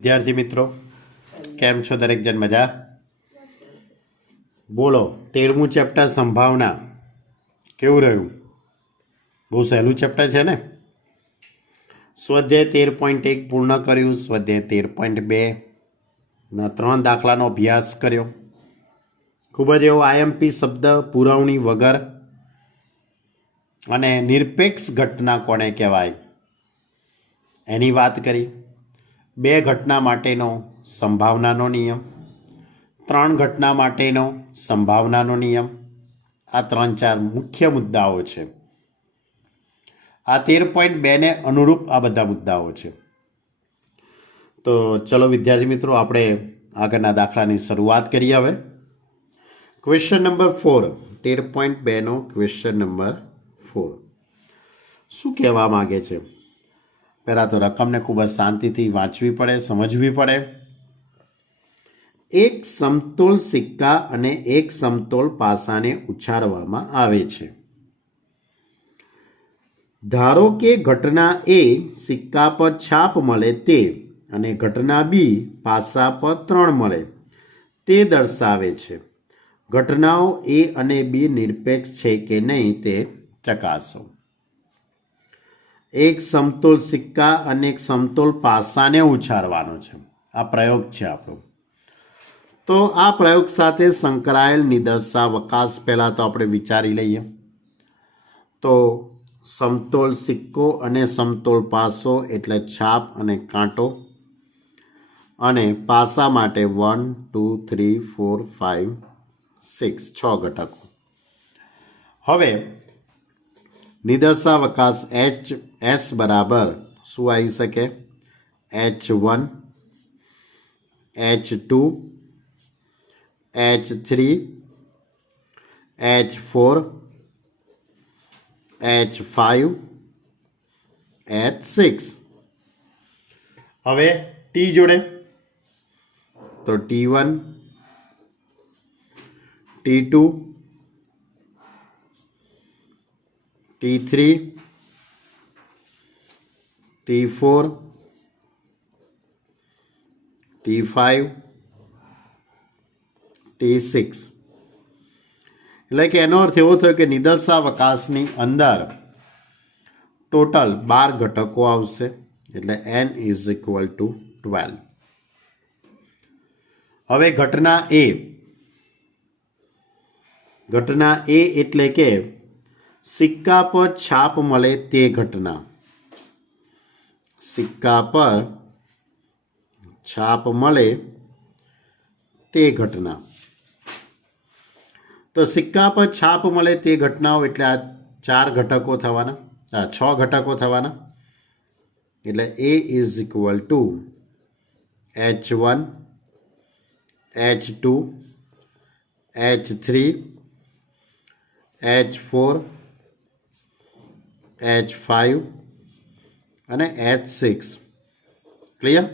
विद्यार्थी मित्रों केम छो दरेक जन मजा बोलो 13मु चेप्टर संभावना केवुं रह्युं? बहु सहेलुं चेप्टर है ने। स्वाध्याय 13.1 पूर्ण कर्युं। स्वाध्याय 13.2 ना 3 दाखलानो अभ्यास कर्यो। खूब ज एवो आईएमपी शब्द पुरवणी वगर अने निरपेक्ष घटना कोने कहेवाय एनी वात करी। 2 घटना माटेनो संभावनानो नियम, 3 घटना माटेनो संभावनानो नियम। आ 3-4 मुख्य मुद्दाओ छे। आ 13.2 ने अनुरूप आ बधा मुद्दाओ छे। तो चलो विद्यार्थी मित्रों आपणे आगळना दाखलानी शरूआत करीए। हवे क्वेश्चन नंबर 4 13.2 नो क्वेश्चन नंबर 4 शुं कहेवा मांगे छे? पहला तो रकम ने खूब शांति थी वाँचवी पड़े, समझवी पड़े। एक समतोल सिक्का अने एक समतोल पासा ने उछाड़वामां आवे छे। धारो के घटना ए सिक्का पर छाप मळे ते अने घटना बी पासा पर 3 मळे ते दर्शावे छे। घटनाओ ए अने बी निरपेक्ष छे के नहीं ते चकासो। एक समतोल सिक्का अने एक समतोल पासा ने उछाड़वानो छे। आ प्रयोग छे आपणो। तो आ प्रयोग साथे संकळायेल निदर्शावकाश पहला तो आपणे विचारी लईए। तो समतोल सिक्को अने समतोल पासो एटले छाप अने कांटो अने पासा माटे 1 2 3 4 5 6 6 घटको। हवे निदर्शावकाश एच एस बराबर शू आई सके? H1 H2 H3 H4 H5 H6। हवे टी जोड़े तो T1 T2 T3 T4 T5 T6। એટલે કે એનો અર્થ એવો થયો કે નિદર્શાવકાશની અંદર ટોટલ 12 ઘટકો આવશે એટલે n = 12। હવે ઘટના એ એટલે કે सिक्का पर छाप मळे ते घटना। सिक्का पर छाप मळे ते घटना। तो सिक्का पर छाप मळे ते घटनाओ एटले आ 4 घटको थवाना, 6 घटको थवाना। एटले A = H1 H2 H3 H4 H5 અને H6। ક્લિયર?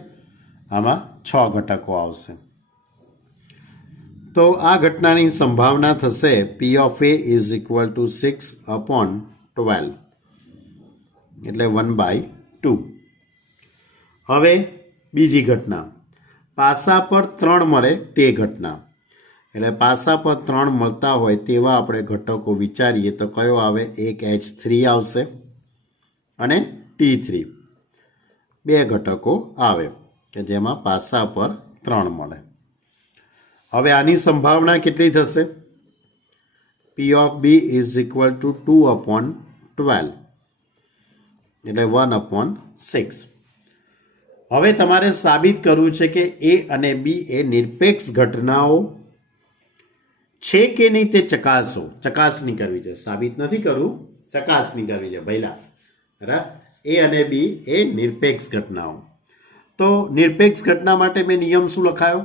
આમાં 6 ઘટકો આવશે। તો આ ઘટનાની સંભાવના થશે P of A = 6/12 એટલે 1/2। હવે બીજી ઘટના પાસા પર 3 મળે તે ઘટના। એટલે પાસા પર 3 મળતા હોય તેવા આપણે ઘટકો વિચારીએ તો કયો આવે? એક H3 આવશે અને T3 2 ઘટકો આવે કે જેમાં પાસા પર 3 મળે। હવે આની સંભાવના કેટલી થશે? P of B = 2/12 એટલે 1/6। હવે તમારે સાબિત કરવું છે કે A અને B એ નિરપેક્ષ ઘટનાઓ છે કે નહીં તે ચકાસો। ચકાસણી કરવી છે, સાબિત નથી કરવું, ચકાસણી કરવી છે પહેલા। બરાબર? એ અને બી એ નિરપેક્ષ ઘટનાઓ। તો નિરપેક્ષ ઘટના માટે મેં નિયમ શું લખાયો?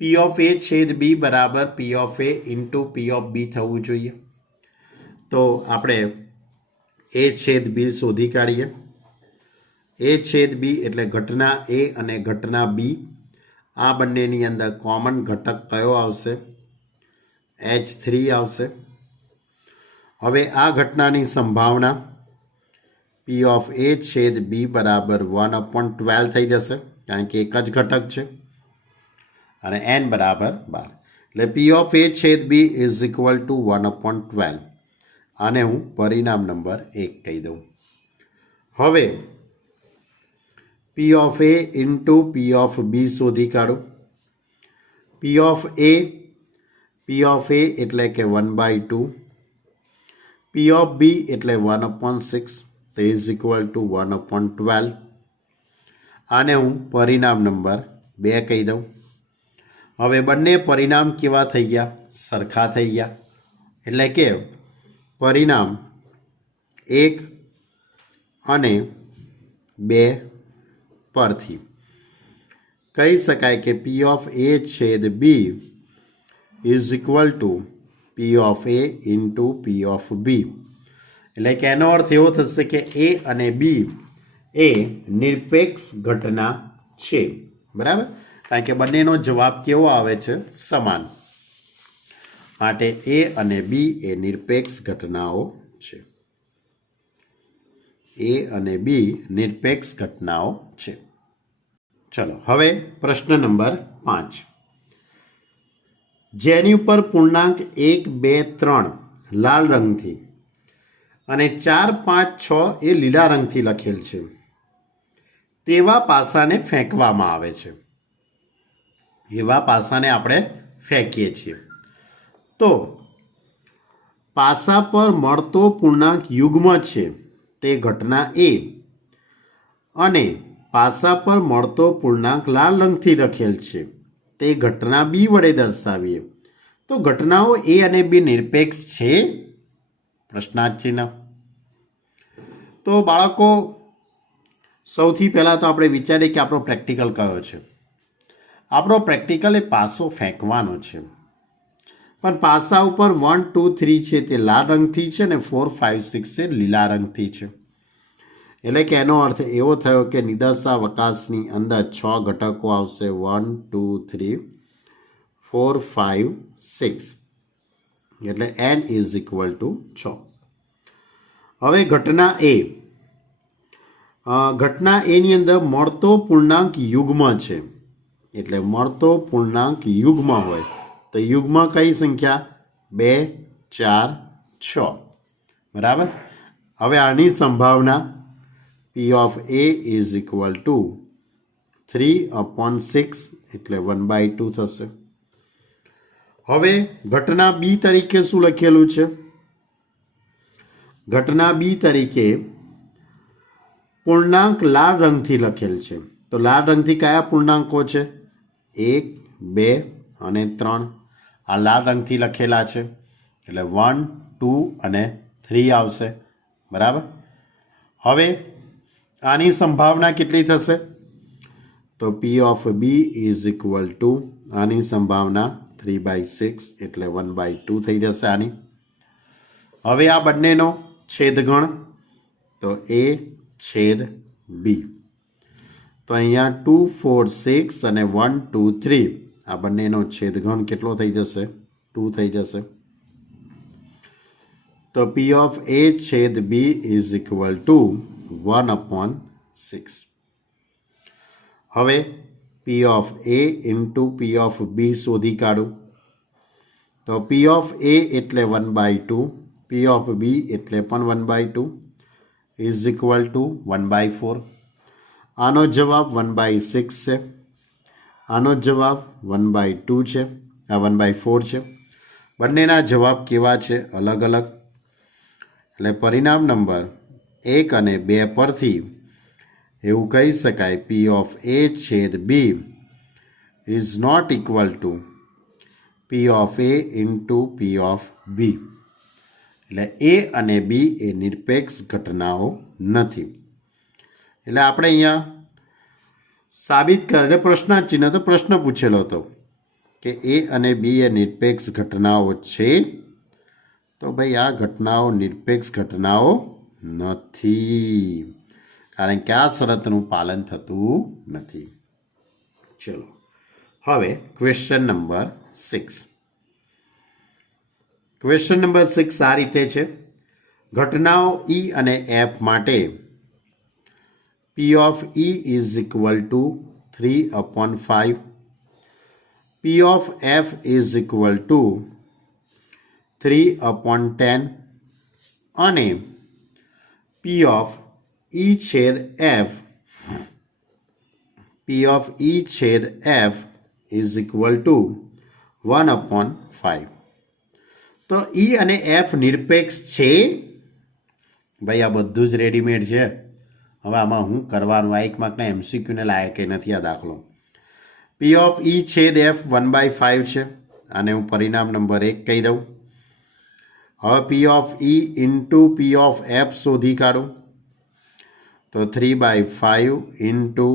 P of A છેદ B બરાબર P of A into P of B થવું જોઈએ। તો આપણે A છેદ B શોધી કાઢીએ। A છેદ B એટલે ઘટના A અને ઘટના B। આ બંનેની અંદર કોમન ઘટક કયો આવશે? H3 આવશે। હવે આ ઘટનાની સંભાવના P of A છેદ B બરાબર 1/12 થઈ જશે। કારણ કે એક જ ઘટક છે અને n બરાબર 12 એટલે પી ઓફ એ છેદ બી ઇઝ ઇક્વલ ટુ 1/12. આને હું પરિણામ નંબર 1 કહી દઉં. હવે P of A into P of B શોધી કાઢો. પી ઓફ એ એટલે કે 1/2, પી ઓફ બી એટલે 1/6 તે ઇઝ ઇક્વલ ટુ 1/12. આને હું પરિણામ નંબર 2 કહી દઉં. હવે બંને પરિણામ કેવા થઈ ગયા? સરખા થઈ ગયા. એટલે કે પરિણામ 1 અને 2 પરથી કહી શકાય કે પી ઓફ એ છેદ B is equal to P of A into P of B. એટલે કે એનો અર્થ એવો થશે કે એ અને બી એ નિરપેક્ષ ઘટના છે. બરાબર? કારણ કે બંનેનો જવાબ કેવો આવે છે? સમાન. માટે એ અને બી એ નિરપેક્ષ ઘટનાઓ છે. એ અને બી નિરપેક્ષ ઘટનાઓ છે. ચલો હવે પ્રશ્ન નંબર 5, જેની ઉપર પૂર્ણાંક 1, 2, 3 લાલ રંગથી અને 4, 5, 6 એ લીલા રંગથી લખેલ છે તેવા પાસાને ફેંકવામાં આવે છે. એવા પાસાને આપણે ફેંકીએ છીએ. તો પાસા પર મળતો પૂર્ણાંક યુગ્મ છે તે ઘટના એ અને પાસા પર મળતો પૂર્ણાંક લાલ રંગથી લખેલ છે તે ઘટના બી વડે દર્શાવીએ તો ઘટનાઓ એ અને બી નિરપેક્ષ છે? પ્રશ્નાર્થ ચિહ્ન. તો બાળકો સૌથી પહેલાં તો આપણે વિચારીએ કે આપણો પ્રેક્ટિકલ કયો છે. આપણો પ્રેક્ટિકલ એ પાસો ફેંકવાનો છે. પણ પાસા ઉપર 1, 2, 3 છે તે લાલ રંગથી છે ને 4, 5, 6 છે લીલા રંગથી છે. એટલે કે એનો અર્થ એવો થયો કે નિદર્શાવકાશની અંદર 6 ઘટકો આવશે. 1, 2, 3, 4, 5, 6 એટલે n ઇઝ ઇક્વલ ટુ 6. હવે ઘટના એની અંદર મળતો પૂર્ણાંક યુગ્મ છે. એટલે મળતો પૂર્ણાંક યુગ્મ હોય તો યુગ્મ કઈ સંખ્યા? 2, 4, 6. બરાબર? હવે આની સંભાવના પી of A is equal two 3/6 એટલે 1/2 થશે. હવે ઘટના બી તરીકે શું લખેલું છે? ઘટના બી તરીકે પૂર્ણાંક લાલ રંગથી લખેલ છે. તો લાલ રંગથી કયા પૂર્ણાંકો છે? 1, 2 અને 3 આ લાલ રંગથી લખેલા છે. એટલે 1, 2 અને 3 આવશે. બરાબર? હવે આની સંભાવના કેટલી થશે? તો P of B is equal to આની સંભાવના 3/6 એટલે 1/2 થઈ જશે આની. હવે આ બંનેનો છેદગણ તો એ છેદ બી. તો અહીંયા 2, 4, 6 અને 1, 2, 3 આ બંનેનો છેદગણ કેટલો થઈ જશે? 2 થઈ જશે. તો પી ઓફ એ છેદ બી ઇઝ ઇક્વલ ટુ 1/6. હવે P of A into P of B શોધી કાઢું. તો પી ઓફ એ એટલે 1/2, પી ઓફ બી એટલે પણ 1/2 ઇઝ ઇક્વલ ટુ 1/4. આનો જવાબ 1/6 છે. આનો જવાબ 1/2 છે. આ 1/4 છે. બંનેના જવાબ કેવા છે? અલગ અલગ. એટલે પરિણામ નંબર 1 અને 2 પરથી એવું કહી શકાય પી ઓફ એ છેદ B is not equal to P of A into P of B. એટલે એ અને બી એ નિરપેક્ષ ઘટનાઓ નથી. એટલે આપણે અહીંયા સાબિત કરે પ્રશ્નાર્થ ચિહ્ન તો પ્રશ્ન પૂછેલો હતો કે એ અને બી એ નિરપેક્ષ ઘટનાઓ છે. તો ભાઈ આ ઘટનાઓ નિરપેક્ષ ઘટનાઓ નથી કારણ કે આ શરતનું પાલન થતું નથી. ચલો હવે ક્વેશ્ચન નંબર 6. ક્વેશ્ચન નંબર 6 આ રીતે છે. ઘટનાઓ ઈ અને એફ માટે P of E is equal two 3/5. P of f is equal to 3/10 અને P of E છેદ f is equal to 1/5. તો E અને F નિરપેક્ષ છે ભાઈ, આ બધું જ રેડીમેડ છે. હવે આમાં હું કરવાનું, આ એક માર્કના MCQને લાયક નથી આ દાખલો. P of E છેદ F 1/5 છે, આને હું પરિણામ નંબર 1 કહી દઉં. હવે P of E into P of F શોધી કાઢું તો 3/5 ઇન્ટુ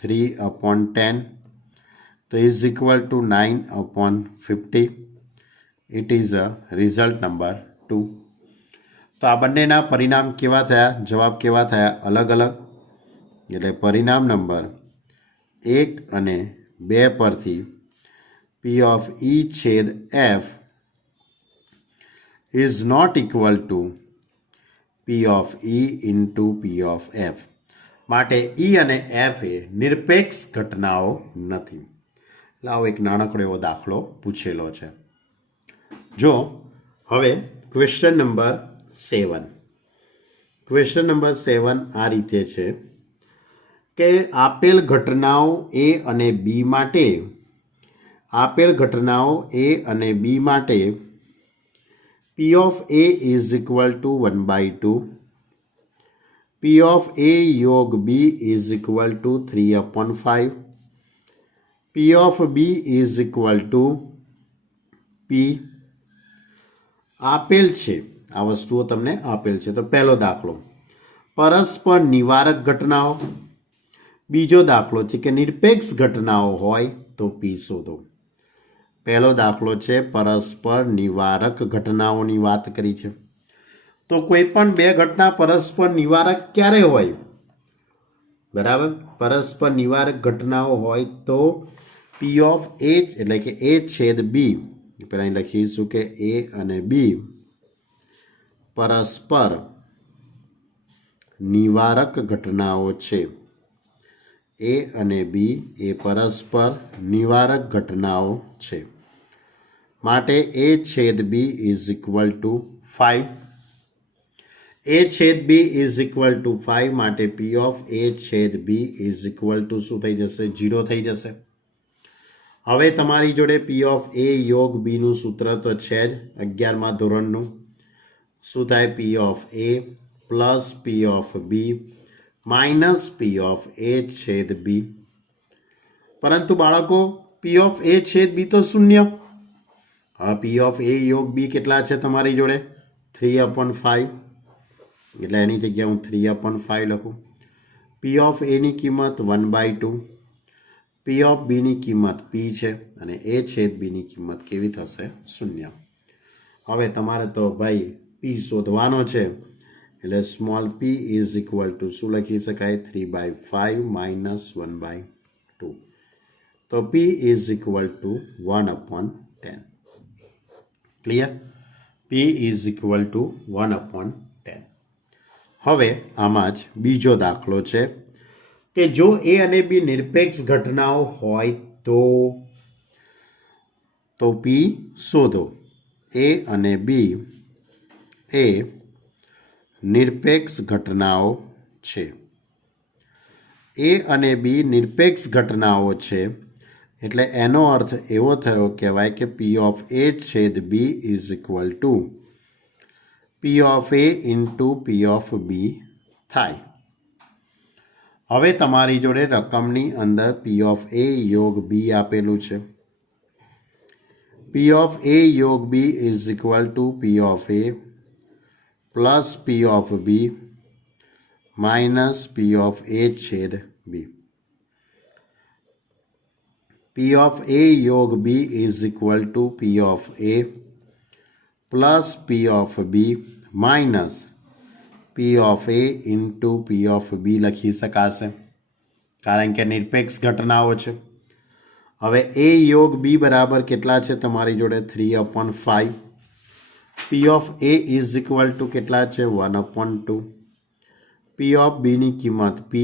3/10 તો is equal two 9/50. It is a result number 2. તો આ બંનેના પરિણામ કેવા થયા, જવાબ કેવા થયા, અલગ અલગ. એટલે પરિણામ નંબર 1 અને 2 પરથી P of E છેદ F is not equal to P of E into P of F. માટે E અને F એ નિરપેક્ષ ઘટનાઓ નથી. લાવો એક નાનકડો એવો દાખલો પૂછેલો છે. જો હવે ક્વેશ્ચન નંબર 7. ક્વેશ્ચન નંબર 7 આ રીતે છે કે આપેલ ઘટનાઓ A અને B માટે P of A is equal to 1/2. P of A યોગ B is equal to 3/5. P of B is equal to P. આપેલ છે, આ વસ્તુઓ તમને આપેલ છે. તો પહેલો દાખલો પરસ્પર નિવારક ઘટનાઓ. બીજો દાખલો છે કે નિરપેક્ષ ઘટનાઓ હોય તો P શોધો. પહેલો દાખલો છે પરસ્પર નિવારક ઘટનાઓની વાત કરી છે. તો કોઈ પણ બે ઘટના પરસ્પર નિવારક ક્યારે હોય? બરાબર, પરસ્પર નિવારક ઘટનાઓ હોય તો P of A એટલે કે A છેદ B, પહેલાં અહીં લખીશું કે A અને B પરસ્પર નિવારક ઘટનાઓ છે. A અને B એ પરસ્પર નિવારક ઘટનાઓ છે. માટે A છેદ B is equal two 5. A છેદ B ઇઝ ઇક્વલ ટુ 5 માટે P ઓફ A છેદ B ઇઝ ઇક્વલ ટુ શું થઈ જશે? 0 થઈ જશે. હવે તમારી જોડે P ઓફ A યોગ બીનું સૂત્ર તો છે જ 11મા ધોરણનું. શું થાય? P of A plus P of B minus P of A છેદ B. પરંતુ બાળકો P ઓફ A છેદ B તો શૂન્ય. હવે P ઓફ A યોગ B કેટલા છે તમારી જોડે? 3/5. એટલે એની જગ્યાએ હું 3/5 લખું. P ઓફ A ની કિંમત 1/2. P ઓફ B ની કિંમત P છે અને A છેદ B ની કિંમત કેવી થશે? 0. હવે તમારે તો ભાઈ P શોધવાનો છે. એટલે small p is equal two શું લખી શકાય? 3/5 માઇનસ 1/2. તો p is equal two 1/10. Clear? p is equal two 1/10. હવે આમાં જ બીજો દાખલો છે કે જો A અને B નિરપેક્ષ ઘટનાઓ હોય તો P શોધો. A અને B એ નિરપેક્ષ ઘટનાઓ છે. A અને B નિરપેક્ષ ઘટનાઓ છે એટલે એનો અર્થ એવો થયો કહેવાય કે P ઓફ A છેદ B is equal two P of A into P of B થાય. હવે તમારી જોડે રકમની અંદર P ઓફ A યોગ B આપેલું છે. P ઓફ A યોગ B is equal two P of A plus P of B minus P of A છેદ B. P of A યોગ B is equal to P of A plus P of B minus P of A into P of B લખી શકાશે કારણ કે નિરપેક્ષ ઘટનાઓ છે. હવે A યોગ B બરાબર કેટલા છે તમારી જોડે? 3/5. P of A is equal to કેટલા છે? 1/2. P of B ની કિંમત P.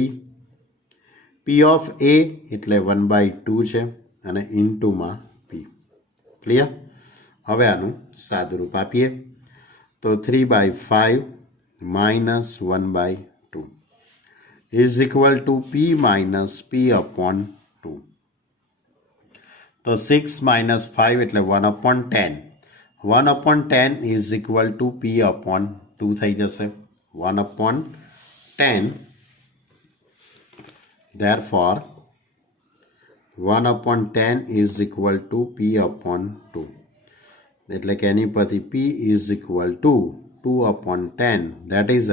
પી ઓફ એ એટલે 1/2 છે અને ઇન્ટુમાં પી. ક્લિયર? હવે આનું સાદુરૂપ આપીએ તો 3/5 minus 1/2 is equal to P minus P upon 2. તો 6 માઇનસ 5 એટલે 1/10. 1/10 is equal to P upon 2 થઈ જશે. 1/10 therefore 1/10 is equal to p upon 2. એટલે કે એની પરથી p is equal to 2/10, that is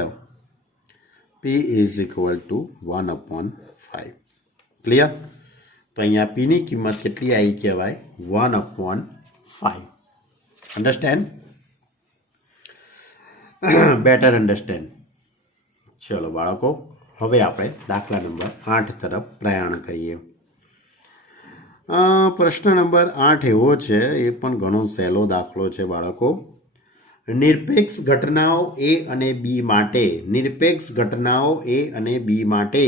p is equal to 1/5. Clear? તો અહીંયા p ની કિંમત કેટલી આવી કહેવાય? 1/5. અન્ડરસ્ટેન્ડ? Better understand. ચલો બાળકો, હવે આપણે દાખલા નંબર 8 તરફ પ્રયાણ કરીએ. પ્રશ્ન નંબર 8 એવો છે, એ પણ ઘણો સહેલો દાખલો છે બાળકો. નિરપેક્ષ ઘટનાઓ એ અને બી માટે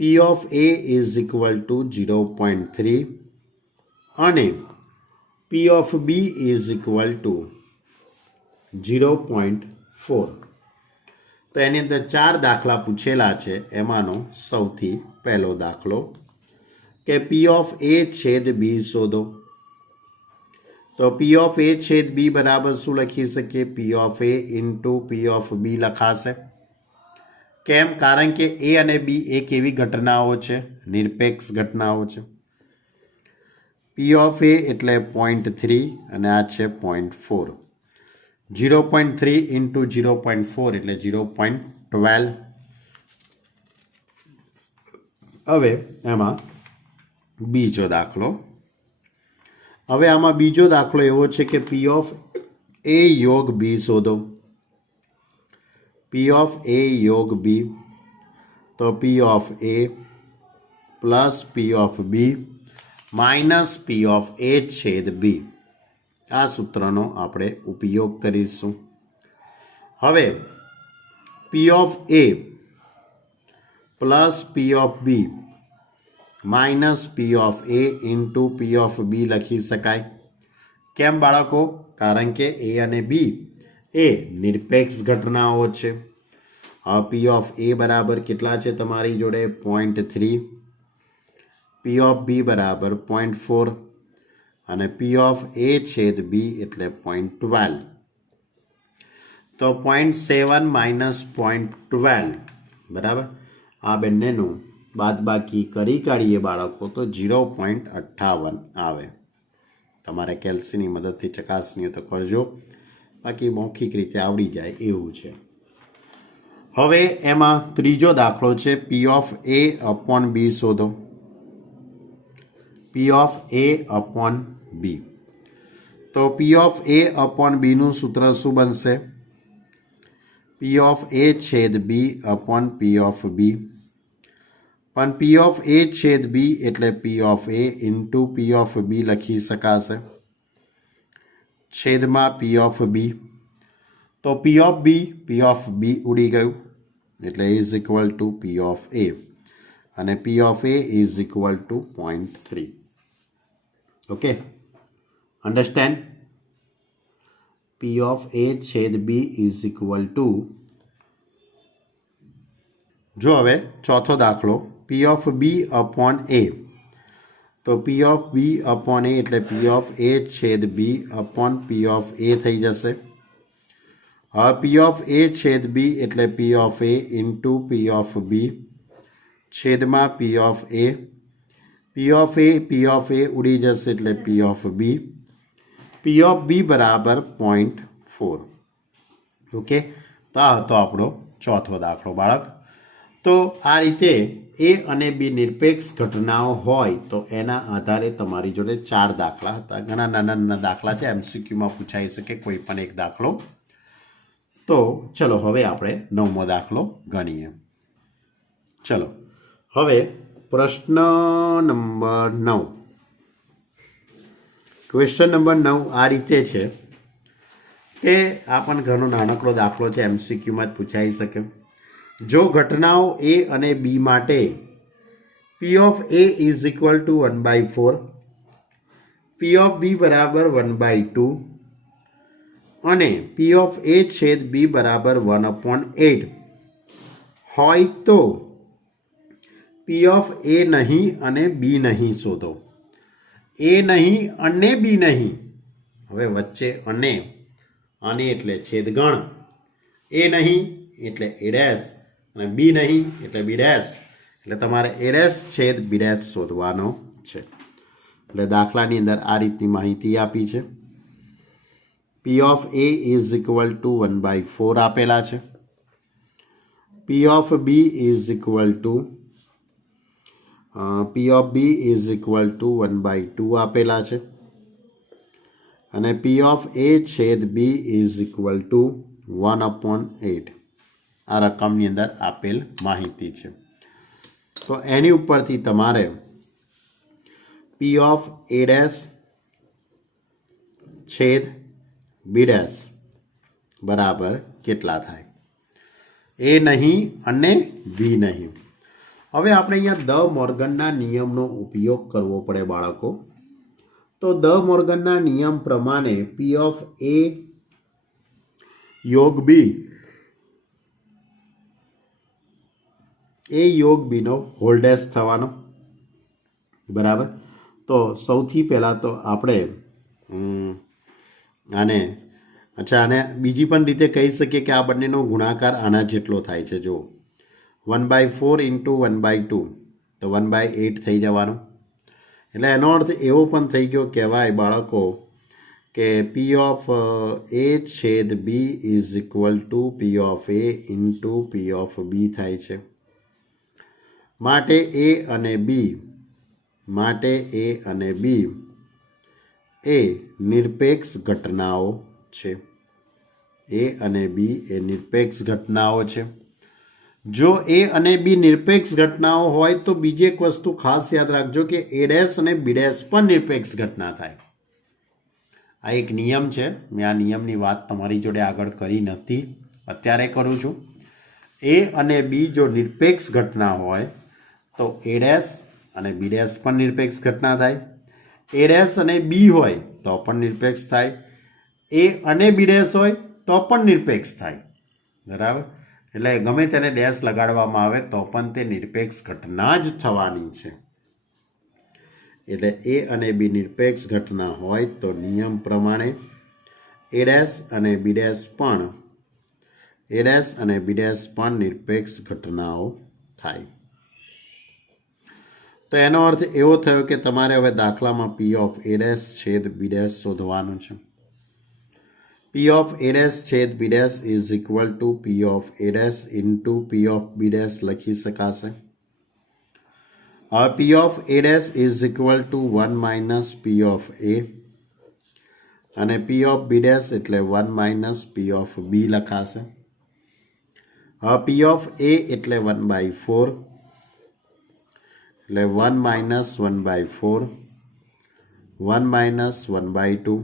P of A is equal to 0.3 અને P of B is equal to 0.4. તો એની અંદર 4 દાખલા પૂછેલા છે. એમાંનો સૌથી પહેલો દાખલો કે પી ઓફ એ છેદ બી શોધો. તો પી ઓફ એ છેદ બી બરાબર શું લખી શકીએ? P of A into P of B લખાશે. કેમ? કારણ કે એ અને બી એ કેવી ઘટનાઓ છે? નિરપેક્ષ ઘટનાઓ છે. પી ઓફ એ એટલે 0.3 અને આ છે 0.4. 0.3 ઇન્ટુ 0.4 એટલે 0.12. હવે એમાં બીજો દાખલો. હવે આમાં બીજો દાખલો એવો છે કે પી ઓફ એ યોગ બી શોધો. પી ઓફ એ યોગ બી. તો P of A plus P of B minus P of A છેદ બી. આ સૂત્રનો આપણે ઉપયોગ કરીશું. હવે P of A plus P of B minus P of A into P of B લખી શકાય. કેમ બાળકો? કારણ કે એ અને બી એ નિરપેક્ષ ઘટનાઓ છે. હવે પી ઓફ એ બરાબર કેટલા છે તમારી જોડે? 0.3. પી ઓફ બી બરાબર 0.4 અને પી ઓફ એ છેદ બી એટલે 0.12. તો 0.7 માઇનસ 0.12 બરાબર. આ બંનેનું બાદબાકી કરી કાઢીએ બાળકો તો 0.58 આવે. તમારે કેલ્સીની મદદથી ચકાસણી તો કરજો, બાકી મૌખિક રીતે આવડી જાય એવું છે. હવે એમાં ત્રીજો દાખલો છે પી ઓફ એ અપોન બી શોધો. પી ઓફ એ અપોન બી. તો પી ઓફ એ અપોન બીનું સૂત્ર શું બનશે? પી ઓફ એ છેદ બી અપોન પી ઓફ બી. પણ પી ઓફ એ છેદ બી એટલે P of A into P of B લખી શકાશે, છેદમાં પી ઓફ બી. તો પી ઓફ બી ઉડી ગયું એટલે is equal to P of A અને P of A is equal to 0.3. Okay, understand? P of A છેદ બી ઇઝ ઇક્વલ ટુ. જો હવે ચોથો દાખલો પી ઓફ બી અપોન એ. તો પી ઓફ બી અપોન એ એટલે પી ઓફ એ છેદ બી upon P of એ થઈ જશે. હવે પી ઓફ એ છેદ બી એટલે P of A into P of B છેદમાં P of A. P of એ ઉડી જશે એટલે P of B. P of બી બરાબર 0.4. ઓકે, તો આ હતો આપણો ચોથો દાખલો બાળક. તો આ રીતે એ અને બી નિરપેક્ષ ઘટનાઓ હોય તો એના આધારે તમારી જોડે 4 દાખલા હતા. ઘણા નાના નાના દાખલા છે, એમસીક્યુમાં પૂછાઈ શકે કોઈ પણ એક દાખલો. તો ચલો હવે આપણે 9મો દાખલો ગણીએ. ચલો હવે પ્રશ્ન નંબર 9. ક્વેશ્ચન નંબર 9 આ રીતે છે કે આ પણ ઘણો નાનકડો દાખલો છે, એમસીક્યુમાં જ પૂછાઈ શકે. જો ઘટનાઓ એ અને બી માટે P of A is equal to 1/4, P of B બરાબર 1/2 અને P of A છેદ B બરાબર 1/8 હોય તો P of A નહીં અને B નહીં શોધો. A નહીં અને B નહીં. હવે વચ્ચે અને એટલે છેદગણ. A નહીં એટલે A ડેશ અને B નહીં એટલે B ડેશ. એટલે તમારે A ડેશ છેદ B ડેશ શોધવાનો છે. એટલે દાખલાની અંદર આ રીતની માહિતી આપી છે. P of A is equal to 1/4 આપેલા છે. P of B is equal to P of B is equal to 1/2 આપેલા છે અને P of A છેદ B is equal to 1/8 આ રકમની અંદર આપેલ માહિતી છે. તો એની ઉપરથી તમારે P of A ડેશ છેદ B ડેશ બરાબર કેટલા થાય? A નહીં અને B નહીં. હવે આપણે અહીંયા દ મોર્ગનના નિયમનો ઉપયોગ કરવો પડે બાળકો. તો દ મોર્ગનના નિયમ પ્રમાણે P of A યોગ B A યોગ B નો હોલ ડેશ થવાનો. બરાબર. તો સૌથી પહેલાં તો આપણે આને બીજી પણ રીતે કહી શકીએ કે આ બંનેનો ગુણાકાર આના જેટલો થાય છે. જો 1/4 into 1/2 તો 1/8 થઈ જવાનું. એટલે એનો અર્થ એવો પણ થઈ ગયો કહેવાય બાળકો કે P of A છેદ B is equal to P of A into P of B થાય છે. માટે A અને B એ નિરપેક્ષ ઘટનાઓ છે. A અને B એ નિરપેક્ષ ઘટનાઓ છે. જો A અને B નિરપેક્ષ ઘટનાઓ હોય તો બીજી એક વસ્તુ ખાસ યાદ રાખજો કે A ડેશ અને B ડેશ પણ નિરપેક્ષ ઘટના થાય. આ એક નિયમ છે. મેં આ નિયમની વાત તમારી જોડે આગળ કરી નથી, અત્યારે કરું છું. A અને B જો નિરપેક્ષ ઘટના હોય તો A ડેશ અને B ડેશ પણ નિરપેક્ષ ઘટના થાય. A ડેશ અને B હોય તો પણ નિરપેક્ષ થાય. A અને B ડેશ હોય તો પણ નિરપેક્ષ થાય. બરાબર. એટલે ગમે તેને ડેશ લગાડવામાં આવે તો પણ તે નિરપેક્ષ ઘટના જ થવાની છે. એટલે A અને B નિરપેક્ષ ઘટના હોય તો નિયમ પ્રમાણે A ડેશ અને B ડેશ પણ નિરપેક્ષ ઘટનાઓ થાય. તો એનો અર્થ એવો થયો કે તમારે હવે દાખલામાં P of A ડેશ છેદ B ડેશ શોધવાનું છે. P of A dash છેદ B dash is equal to P of A dash into P of B dash લખી શકાશે. P of A dash is equal to 1 minus P of A અને P of B dash એટલે 1 minus P of B લખાશે. P of A એટલે 1/4 એટલે 1 minus 1/4 1 minus 1/2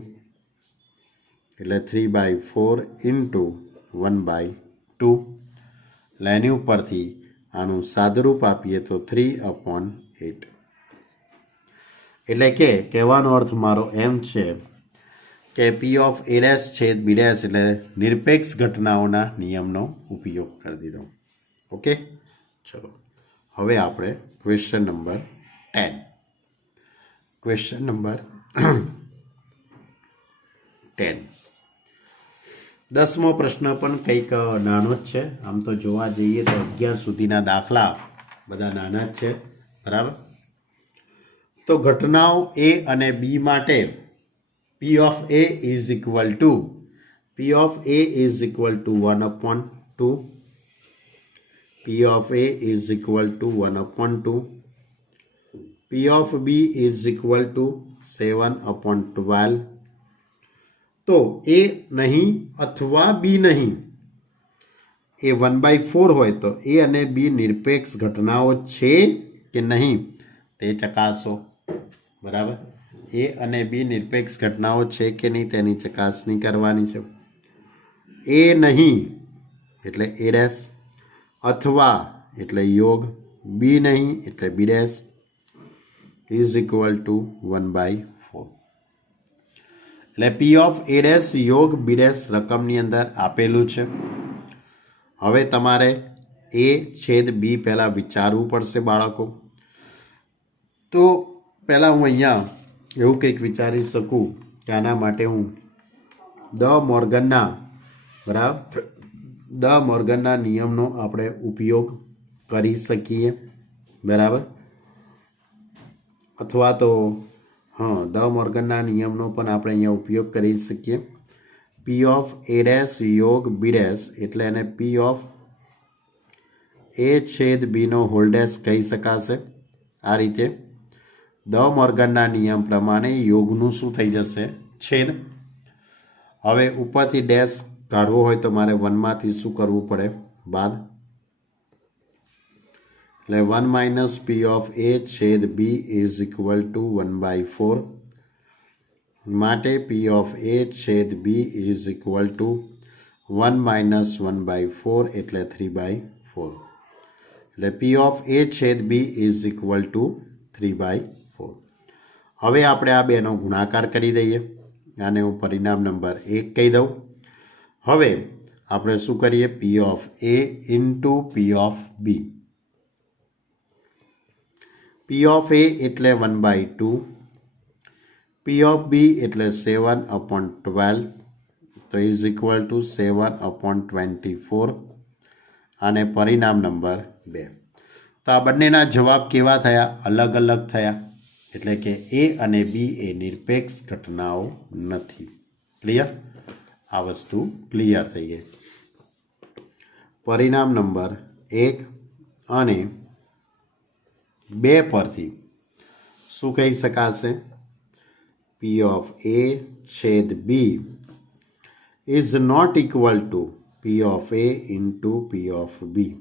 એટલે 3/4 into 1/2. એટલે એની ઉપરથી આનું સાદુરૂપ આપીએ તો 3/8. એટલે કે કહેવાનો અર્થ મારો એમ છે કે P of A dash છેદ B dash એટલે નિરપેક્ષ ઘટનાઓના નિયમનો ઉપયોગ કરી દીધો. ઓકે, ચલો હવે આપણે ક્વેશ્ચન નંબર 10. Question number 10. 10મો પ્રશ્ન પણ કંઈક નાનો જ છે. આમ તો જોવા જઈએ તો 11 સુધીના દાખલા બધા નાના જ છે. બરાબર. તો ઘટનાઓ A અને B માટે P of A is equal to 1/2. P of A is equal to 1/2. P of B is equal to 7/12. તો A નહીં અથવા B નહીં, એ 1/4 હોય તો A અને B નિરપેક્ષ ઘટનાઓ છે કે નહીં તે ચકાસો. બરાબર. A અને B નિરપેક્ષ ઘટનાઓ છે કે નહીં તેની ચકાસણી કરવાની છે. A નહીં એટલે A ડેશ, અથવા એટલે યોગ, B નહીં એટલે B dash, is equal two 1/4. એટલે પી ઓફ એ ડેશ યોગ બી ડેશ રકમની અંદર આપેલું છે. હવે તમારે એ છેદ બી પહેલાં વિચારવું પડશે બાળકો. તો પહેલાં હું અહીંયા એવું કંઈક વિચારી શકું કે આના માટે હું દ મોર્ગનના નિયમનો આપણે ઉપયોગ કરી શકીએ. બરાબર. અથવા તો દ મોર્ગનના નિયમનો પણ આપણે અહીંયા ઉપયોગ કરી શકીએ. પી ઓફ એ ડેશ યોગ બી ડેશ એટલે એને પી ઓફ એ છેદ બીનો હોલ ડેશ કહી શકાશે. આ રીતે દ મોર્ગનના નિયમ પ્રમાણે યોગનું શું થઈ જશે? છેદ. હવે ઉપરથી ડેશ કાઢવો હોય તો મારે 1માંથી શું કરવું પડે? બાદ. એટલે 1 માઇનસ પી ઓફ એ છેદ બી ઇઝ ઇક્વલ ટુ 1/4. માટે પી ઓફ એ છેદ B is equal to 1 minus 1/4 એટલે 3/4. એટલે પી ઓફ એ છેદ બી ઇઝ ઇક્વલ ટુ 3/4. હવે આપણે આ બેનો ગુણાકાર કરી દઈએ. આને હું પરિણામ નંબર 1 કહી દઉં. હવે આપણે શું કરીએ? P of A into P of B. P of A એટલે 1/2. પી ઓફ બી એટલે 7/12 તો ઇઝ ઇક્વલ ટુ 7/24 અને પરિણામ નંબર 2. તો આ બંનેના જવાબ કેવા થયા? અલગ અલગ થયા. એટલે કે એ અને બી એ નિરપેક્ષ ઘટનાઓ નથી. ક્લિયર? આ વસ્તુ ક્લિયર થઈ ગઈ. પરિણામ નંબર 1 અને 2 પરથી શું કહી શકાશે? પી ઓફ એ છેદ B is not equal to P of A into P of B.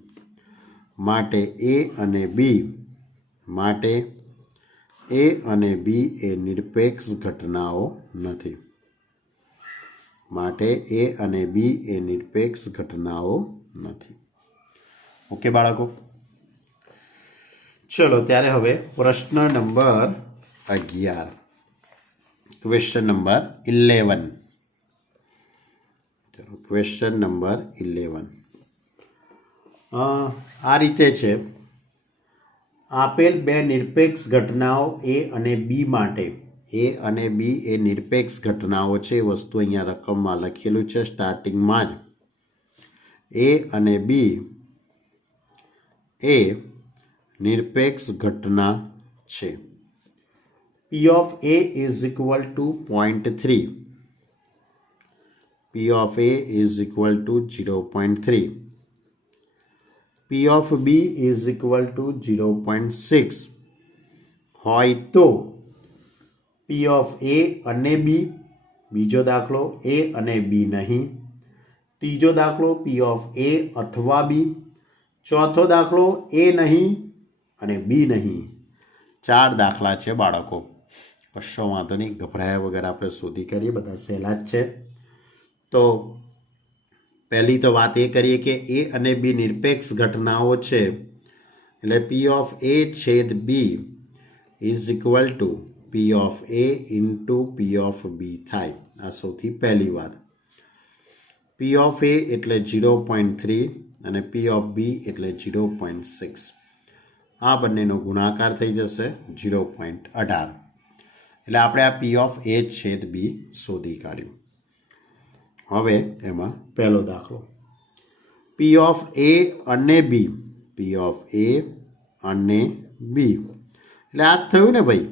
માટે એ અને બી એ નિરપેક્ષ ઘટનાઓ નથી. માટે એ અને બી એ નિરપેક્ષ ઘટનાઓ નથી. ઓકે બાળકો? ચલો ત્યારે હવે પ્રશ્ન નંબર 11. Question number 11. ચલો ક્વેશ્ચન નંબર 11 આ રીતે છે. આપેલ બે નિરપેક્ષ ઘટનાઓ એ અને બી માટે એ અને બી એ નિરપેક્ષ ઘટનાઓ છે. એ વસ્તુ અહીંયા રકમમાં લખેલું છે સ્ટાર્ટિંગમાં જ. એ અને બી એ નિરપેક્ષ ઘટના છે. P of A is equal to 0.3. P of A is equal to 0.3. P of B is equal to 0.6 હોય તો પી ઓફ એ અને બી. બીજો દાખલો એ અને બી નહીં. ત્રીજો દાખલો પી ઓફ એ અથવા બી. ચોથો દાખલો એ નહીં અને બી નહીં. 4 દાખલા છે બાળકો. કશો વાંધો નહીં, ગભરાયા વગર આપણે શોધી કરીએ. બધા સહેલા જ છે. તો પહેલી તો વાત એ કરીએ કે એ અને બી નિરપેક્ષ ઘટનાઓ છે. એટલે પી ઓફ એ છેદ B is equal to P of A into P of B થાય. આ સૌથી પહેલી વાત. પી ઓફ એ એટલે 0.3 અને પી ઓફ બી એટલે 0.6. આ બંનેનો ગુણાકાર થઈ જશે 0.18. એટલે આપણે આ પી ઓફ એ છેદ બી શોધી કાઢ્યું. હવે એમાં પહેલો દાખલો પી ઓફ એ અને બી. પી ઓફ એ અને બી એટલે આ જ થયું ને ભાઈ.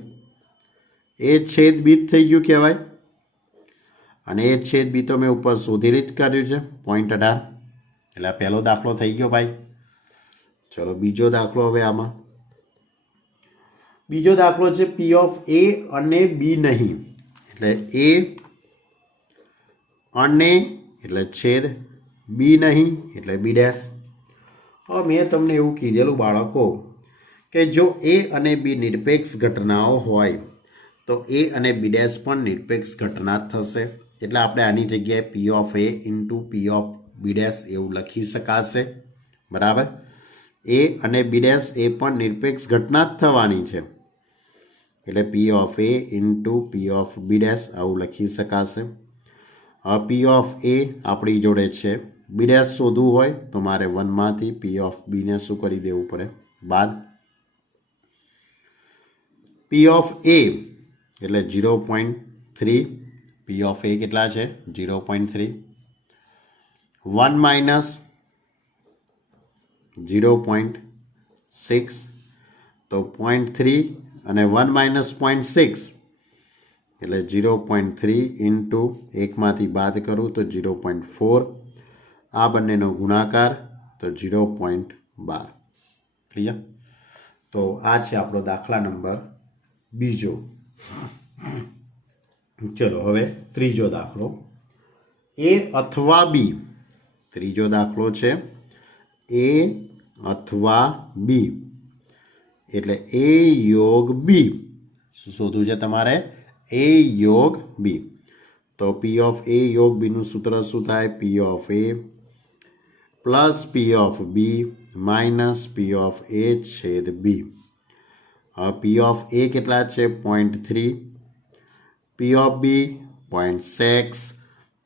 એ છેદ બી જ થઈ ગયું કહેવાય. અને એ છેદ બી તો મેં ઉપર શોધીને જ કર્યું છે 0.18. એટલે આ પહેલો દાખલો થઈ ગયો ભાઈ. ચલો બીજો દાખલો. હવે આમાં બીજો દાખલો છે પી ઓફ એ અને બી નહીં. એટલે એ અને એટલે છેદ બી નહીં એટલે બી ડેશ. હવે મેં તમને એવું કીધેલું બાળકો કે જો એ અને બી નિરપેક્ષ ઘટનાઓ હોય તો એ અને બી ડેશ પણ નિરપેક્ષ ઘટના જ થશે. એટલે આપણે આની જગ્યાએ P of A into P of B dash એવું લખી શકાશે. બરાબર. એ અને બી ડેશ એ પણ નિરપેક્ષ ઘટના જ થવાની છે. એટલે P of A into P of B dash આવું લખી શકાશે. હવે પી ઓફ એ આપણી જોડે છે, બી ડેશ શોધવું હોય તો મારે 1માંથી પી ઓફ બીને શું કરી દેવું પડે, બાદ. પી ઓફ એ એટલે 0.3, પી ઓફ એ કેટલા છે 0.3, 1 માઇનસ 0.6 તો 0.3 અને 1 માઇનસ 0.6 એટલે 0.3 ઇન્ટુ એકમાંથી બાદ કરું તો 0.4, આ બંનેનો ગુણાકાર તો 0.12. ક્લિયર? તો આ છે આપણો દાખલા નંબર બીજો. ચલો હવે ત્રીજો દાખલો, એ અથવા બી. ત્રીજો દાખલો છે એ અથવા બી એટલે એ યોગ બી. શું શોધવું છે તમારે? એ યોગ બી. તો પી ઓફ એ યોગ બીનું સૂત્ર શું થાય? P of A plus P of B minus P of A છેદ બી. પી ઓફ એ કેટલા છે 0.3, પી ઓફ બી 0.6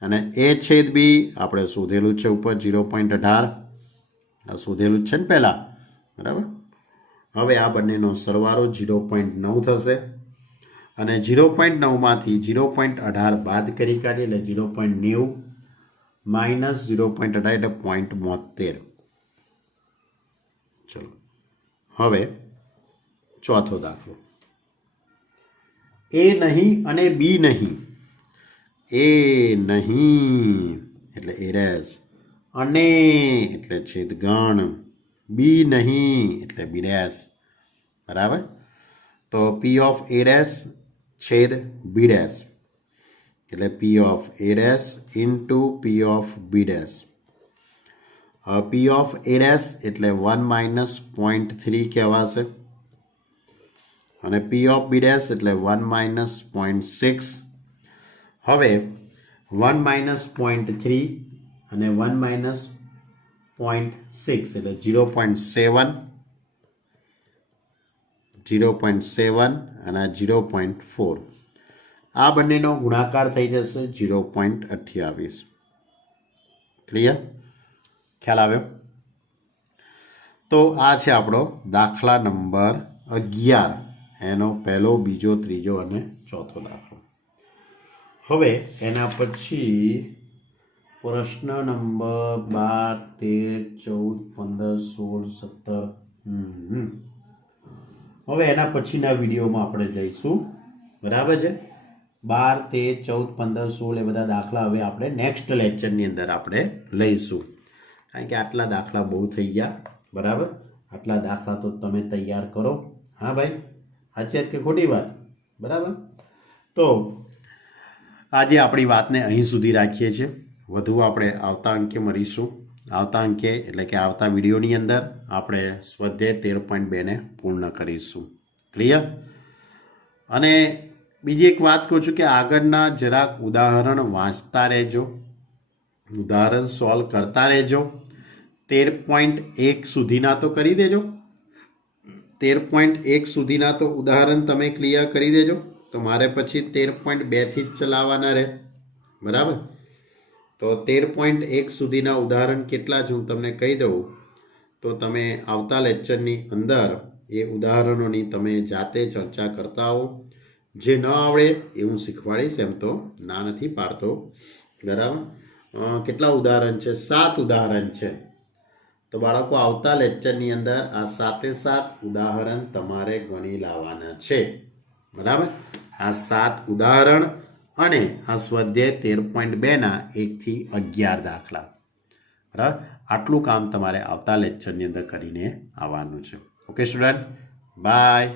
અને એ છેદ બી આપણે શોધેલું છે ઉપર 0.18, આ શોધેલું છે ને પહેલાં, બરાબર. હવે આ બંનેનો સરવાળો 0.9 થશે અને 0.9માંથી 0.18 બાદ કરી કાઢીએ એટલે 0.90 માઇનસ 0.18 એટલે 0.72. ચલો હવે ચોથો દાખલો, એ નહીં અને બી નહીં. એ નહીં એટલે એ ડેશ, અને એટલે છેદગણ, બી નહીં એટલે બી ડેશ, બરાબર. તો પી ઓફ એ ડેશ છેદ બી ડેશ એટલે P of A dash into P of B dash. P of A dash એટલે 1 માઇનસ 0.3 કહેવાશે અને પી ઓફ બી ડેશ એટલે 1 માઇનસ 0.6. હવે 1 માઇનસ 0.3 અને 1 માઇનસ 0.6 એટલે 0.7, 0.7 અને 0.4, આ બંનેનો ગુણાકાર થઈ જશે 0.28. ક્લિયર? ખ્યાલ આવ્યો? તો આ છે આપણો દાખલા નંબર 11, એનો પહેલો, બીજો, ત્રીજો અને ચોથો દાખલો. હવે એના પછી પ્રશ્ન નંબર 12, 13, 14, 15, 16. હવે એના પછીના વિડીયોમાં આપણે જઈશું, બરાબર છે. 12, 13, 14, 15, 16 એ બધા દાખલા હવે આપણે નેક્સ્ટ લેક્ચરની અંદર આપણે લઈશું, કારણ કે આટલા દાખલા બહુ થઈ ગયા, બરાબર. આટલા દાખલા તો તમે તૈયાર કરો. હા ભાઈ, સાચી વાત કે ખોટી વાત? બરાબર. તો આજે આપણી વાતને અહીં સુધી રાખીએ છીએ. વધુ આપણે આવતા અંકે મળીશું. આવતા અંકે એટલે કે આવતા વિડીયોની અંદર આપણે સ્વાધ્યાય 13.2ને પૂર્ણ કરીશું. ક્લિયર? અને બીજી એક વાત કહું છું કે આગળના જરાક ઉદાહરણ વાંચતા રહેજો, ઉદાહરણ સોલ્વ કરતા રહેજો. 13.1 સુધીના તો કરી દેજો. 13.1 સુધીના તો ઉદાહરણ તમે ક્લિયર કરી દેજો. તો મારે પછી 13.2થી જ ચલાવવાના રહે, બરાબર. તો 13.1 સુધીના ઉદાહરણ કેટલા છે હું તમને કહી દઉં, તો તમે આવતા લેક્ચરની અંદર એ ઉદાહરણોની તમે જાતે ચર્ચા કરતા આવો. જે ન આવડે એ હું શીખવાડીશ, એમ તો ના નથી પાડતો, બરાબર. કેટલા ઉદાહરણ છે? 7 ઉદાહરણ છે. તો બાળકો આવતા લેક્ચરની અંદર આ 7 ઉદાહરણ તમારે ગણી લાવવાના છે, બરાબર. આ 7 ઉદાહરણ અને આ સ્વાધ્યાય 13.2ના 1 થી 11 દાખલા, બરાબર. આટલું કામ તમારે આવતા લેક્ચરની અંદર કરીને આવવાનું છે. Okay student, by.